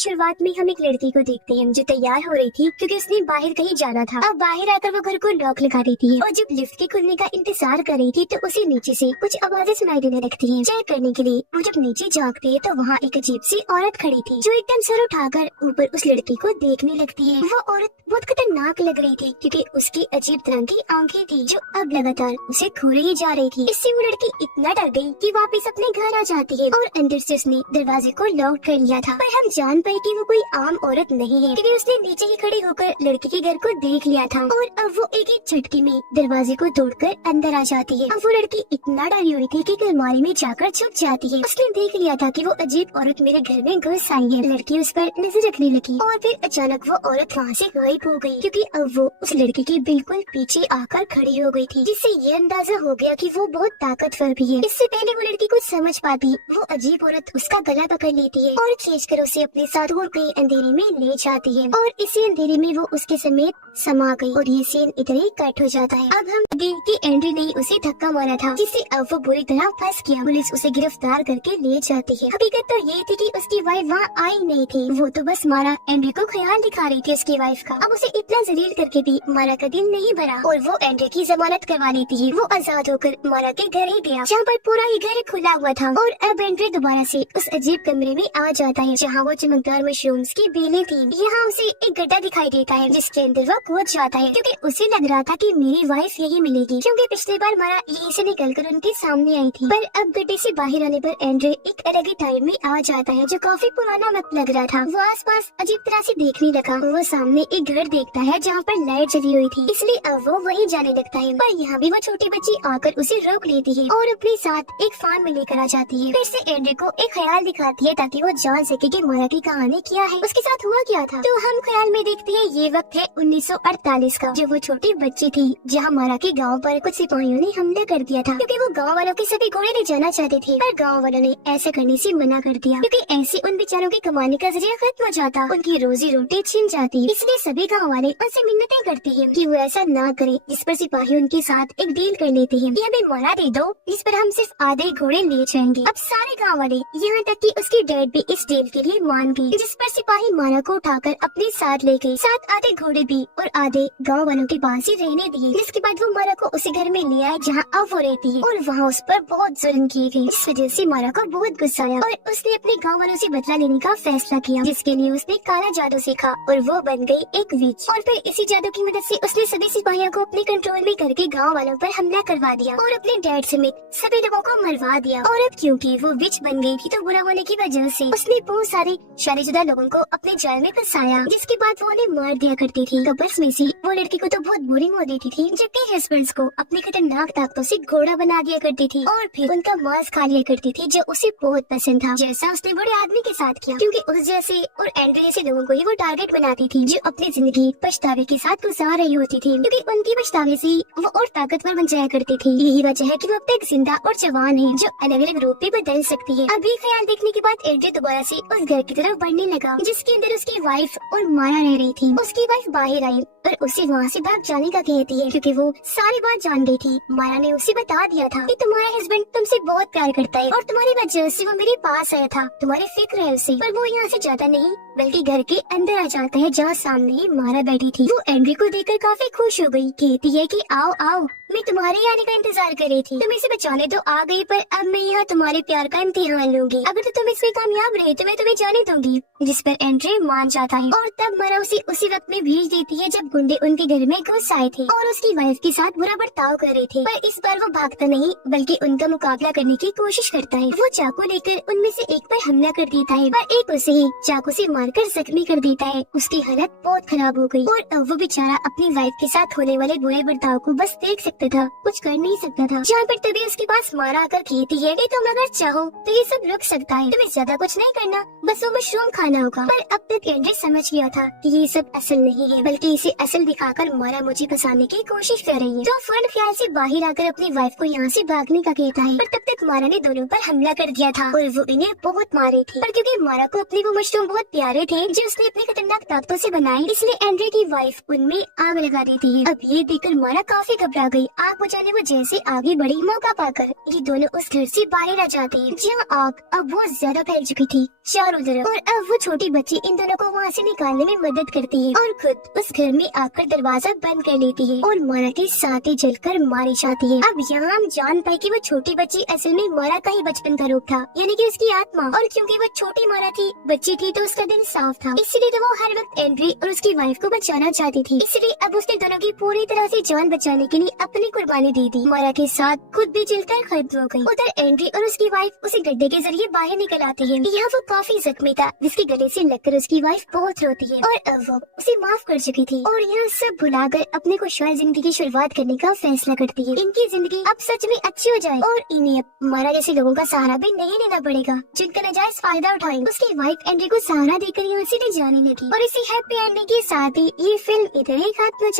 शुरुआत में हम एक लड़की को देखते हैं जो तैयार हो रही थी क्योंकि उसने बाहर कहीं जाना था। अब बाहर आकर वो घर को लॉक लगा देती है और जब लिफ्ट के खुलने का इंतजार कर रही थी तो उसे नीचे से कुछ आवाजें सुनाई देने लगती हैं। चेक करने के लिए वो जब नीचे झांकती है तो वहाँ एक अजीब सी औरत खड़ी थी जो एकदम सर उठाकर ऊपर उस लड़की को देखने लगती है। वो औरत बहुत खतरनाक लग रही थी क्योंकि उसकी अजीब तरह की आंखें थी जो अब लगातार उसे घूरे ही जा रही थी। इससे वो लड़की इतना डर गई कि वापस अपने घर आ जाती है और अंदर से उसने दरवाजे को लॉक कर लिया था। पर हम जान पाए कि वो कोई आम औरत नहीं है क्योंकि उसने नीचे ही खड़े होकर लड़के के घर को देख लिया था और अब वो एक एक झटके में दरवाजे को तोड़कर अंदर आ जाती है। अब वो लड़की इतना डरी हुई थी कि अलमारी में जाकर छुप जाती है। उसने देख लिया था कि वो अजीब औरत मेरे घर में घुस आई है। लड़की उस पर नजर रखने लगी और फिर अचानक वो औरत वहाँ से गायब हो गई क्योंकि अब वो उस लड़के के बिल्कुल पीछे आकर खड़ी हो गई थी, जिससे ये अंदाजा हो गया कि वो बहुत ताकतवर भी है। इससे पहले वो लड़की कुछ समझ पाती वो अजीब औरत उसका गला पकड़ लेती है और खींचकर उसे अपने साथ दूर कहीं अंधेरे में ले जाती है और इसी अंधेरे में वो उसके समेत समा गई और ये सीन इतना ही कट हो जाता है। अब हम देखते कि एंड्री ने उसे धक्का मारा था जिससे अब वो बुरी तरह फंस गया। पुलिस उसे गिरफ्तार करके ले जाती है। हकीकत तो ये थी कि उसकी वाइफ वहाँ आई नहीं थी, वो तो बस मारा एंड्री को ख्याल दिखा रही थी उसकी वाइफ का। अब उसे इतना जलील करके भी मारा का दिल नहीं भरा और वो एंड्री की जमानत करवा लेती है। वो आजाद होकर मारा के घर ही गया जहाँ पर पूरा ही घर खुला हुआ था और अब एंड्री दोबारा से उस अजीब कमरे में आ जाता है जहाँ वो चमकदार मशरूम्स की बेलें थी। यहाँ उसे एक गड्ढा दिखाई देता है जिसके अंदर वो कूद जाता है क्योंकि उसे लग रहा था कि मेरी वाइफ यही मिलेगी क्योंकि पिछली बार मारा यहीं से निकलकर उनके सामने आई थी। पर अब गड्ढे से बाहर आने पर एंड्रे एक अलग ही टाइम में आ जाता है जो काफी पुराना वक्त लग रहा था। वो आसपास अजीब तरह से देखने लगा। वो सामने एक घर देखता है जहाँ पर लाइट जली हुई थी, इसलिए अब वो वहीं जाने लगता है। पर यहाँ भी वो छोटी बच्ची आकर उसे रोक लेती है और अपने साथ एक फार्म में लेकर आ जाती है। फिर से एंड्रे को एक ख्याल दिखाती है ताकि वो जान सके कि मारा की कहानी क्या है, उसके साथ हुआ क्या था। तो हम ख्याल में देखते हैं ये वक्त है 1948 का, जो वो छोटी बच्ची थी जहाँ मारा के गांव पर कुछ सिपाहियों ने हमला कर दिया था क्योंकि वो गांव वालों के सभी घोड़े ले जाना चाहते थे। पर गांव वालों ने ऐसा करने से मना कर दिया क्योंकि ऐसे उन बेचारों के कमाने का जरिया खत्म हो जाता, उनकी रोजी रोटी छिन जाती। इसलिए सभी गाँव वाले उनसे मिन्नतें करते हैं कि वो ऐसा ना करे, जिस पर सिपाही उनके साथ एक डील कर लेते हैं कि हमें मारा दे दो जिस पर हम सिर्फ आधे घोड़े ले जाएंगे। अब सारे गाँव वाले यहाँ तक कि उसकी डैड भी इस डील के लिए मान गई, जिस पर सिपाही मारा को उठाकर अपने साथ ले गए, साथ आधे घोड़े भी और आधे गांव वालों के पास ही रहने दिए। जिसके बाद वो मारा को उसी घर में ले आए जहाँ अब वो रहती है और वहाँ उस पर बहुत जुल्म किए गए। इस वजह से मारा को बहुत गुस्सा आया और उसने अपने गांव वालों से बदला लेने का फैसला किया, जिसके लिए उसने काला जादू सीखा और वो बन गई एक विच। और फिर इसी जादू की मदद से उसने सभी सिपाहियों को अपने कंट्रोल में करके गाँव वालों पर हमला करवा दिया और अपने डैड समेत सभी लोगों को मरवा दिया। और अब क्योंकि वो विच बन गई थी तो बुरा होने की वजह से उसने बहुत सारे शादीशुदा लोगों को अपने जाल में फंसाया, जिसके बाद वो उन्हें मार दिया करती थी। तो बस में से वो लड़की को तो बहुत बोरिंग हो देती थी, जबकि हस्बैंड्स को अपनी खतरनाक ताकतों से घोड़ा बना दिया करती थी और फिर उनका मांस खा लिया करती थी जो उसे बहुत पसंद था, जैसा उसने बड़े आदमी के साथ किया। क्योंकि उस जैसे और एंड्रे जैसे लोगों को ही वो टारगेट बनाती थी जो अपनी जिंदगी पछतावे के साथ गुजार रही होती थी, क्योंकि उनकी पछतावे से वो और ताकतवर बन जाया करती थी। यही वजह है कि वो अब तक जिंदा और जवान है जो अलग अलग रूप भी बदल सकती है। अभी ख्याल देखने के बाद एंड्रे दोबारा से उस घर की तरफ बढ़ने लगा जिसके अंदर उसकी वाइफ और मारा रह रही थी। उसकी वाइफ बाहर आई और उसे वहाँ से भाग जाने का कहती है क्योंकि वो सारी बात जान गई थी। मारा ने उसे बता दिया था कि तुम्हारा हस्बैंड तुमसे बहुत प्यार करता है और तुम्हारी वजह से वो मेरे पास आया था, तुम्हारी फिक्र है उसे। पर वो यहाँ से जाता नहीं बल्कि घर के अंदर आ जाता है जहाँ सामने ही मारा बैठी थी। वो एंड्री को देखकर काफी खुश हो गई, कहती है कि आओ आओ, मैं तुम्हारे आने का इंतजार कर रही थी, तुम इसे बचाने तो आ गई पर अब मैं यहाँ तुम्हारे प्यार का इम्तिहान लूंगी। अगर तो तुम इसमें कामयाब रहे तो मैं तुम्हें जाने दूंगी। जिस पर एंड्रे मान जाता है और तब मारा उसे उसी वक्त में भेज देती है जब गुंडे उनके घर में घुस आए थे और उसकी वाइफ के साथ बुरा बर्ताव कर रहे थे। पर इस बार वो भागता नहीं बल्कि उनका मुकाबला करने की कोशिश करता है। वो चाकू लेकर उनमें से एक पर हमला कर देता है पर एक उसे ही चाकू से मारकर जख्मी कर देता है। उसकी हालत बहुत खराब हो गई और अब वो बेचारा अपनी वाइफ के साथ होने वाले बुरे बर्ताव को बस देख सकता था, कुछ कर नहीं सकता था। जहाँ पर तभी उसके पास मारा आकर कहती है कि तुम अगर चाहो तो ये सब रुक सकता है, तुम्हें ज्यादा कुछ नहीं करना, बस वो मशरूम खाना होगा। पर अब तक एंड्रे समझ गया था कि ये सब असल नहीं है बल्कि इसे असल दिखाकर मारा मुझे फंसाने की कोशिश कर रही है। तो फौरन ख्याल से बाहर आकर अपनी वाइफ को यहाँ से भागने का कहता है, पर तब तक मारा ने दोनों पर हमला कर दिया था और वो इन्हें बहुत मारे थे। पर क्योंकि मारा को अपने वो मशरूम बहुत प्यारे थे जो उसने अपने खतरनाक ताकतों से बनाए, इसलिए एंड्रे की वाइफ उनमें आग लगा देती है। अब ये देखकर मारा काफी घबरा गई। आग बुझाने वो जैसे आगे बढ़ी, मौका पाकर ये दोनों उस घर से बाहर आ जाते हैं जहाँ आग अब बहुत ज्यादा फैल चुकी थी चारों तरफ। और अब वो छोटी बच्ची इन दोनों को वहाँ से निकालने में मदद करती है और खुद उस घर में आकर दरवाजा बंद कर लेती है और मारा के साथ ही जलकर मारी जाती है। अब यहाँ हम जान पाए कि वो छोटी बच्ची असल में मारा का ही बचपन का रूप था, यानी कि उसकी आत्मा। और क्योंकि वो छोटी मारा थी, बच्ची थी, तो उसका दिल साफ था, इसलिए तो वो हर वक्त एंड्री और उसकी वाइफ को बचाना चाहती थी। इसलिए अब उसने दोनों की पूरी तरह से जान बचाने के लिए अपनी कुर्बानी दी थी। मारा के साथ खुद भी जलकर खत्म हो गई। उधर एंड्री और उसकी वाइफ उसे गड्ढे के जरिए बाहर निकल आते हैं। यहाँ वो काफी जख्मी था, जिसके गले से लगकर उसकी वाइफ बहुत रोती है और अब वो उसे माफ कर चुकी थी और यह सब भुलाकर अपने खुशहाल जिंदगी की शुरुआत करने का फैसला करती है। इनकी जिंदगी अब सच में अच्छी हो जाए और इन्हें अब मारा जैसे लोगों का सहारा भी नहीं लेना पड़ेगा जिनका नाजायज फायदा उठाए। उसकी वाइफ एंड्री को सहारा देकर यहाँ से जाने लगी और इसी हैप्पी एंडिंग के साथ ही ये फिल्म इधर ही खत्म हो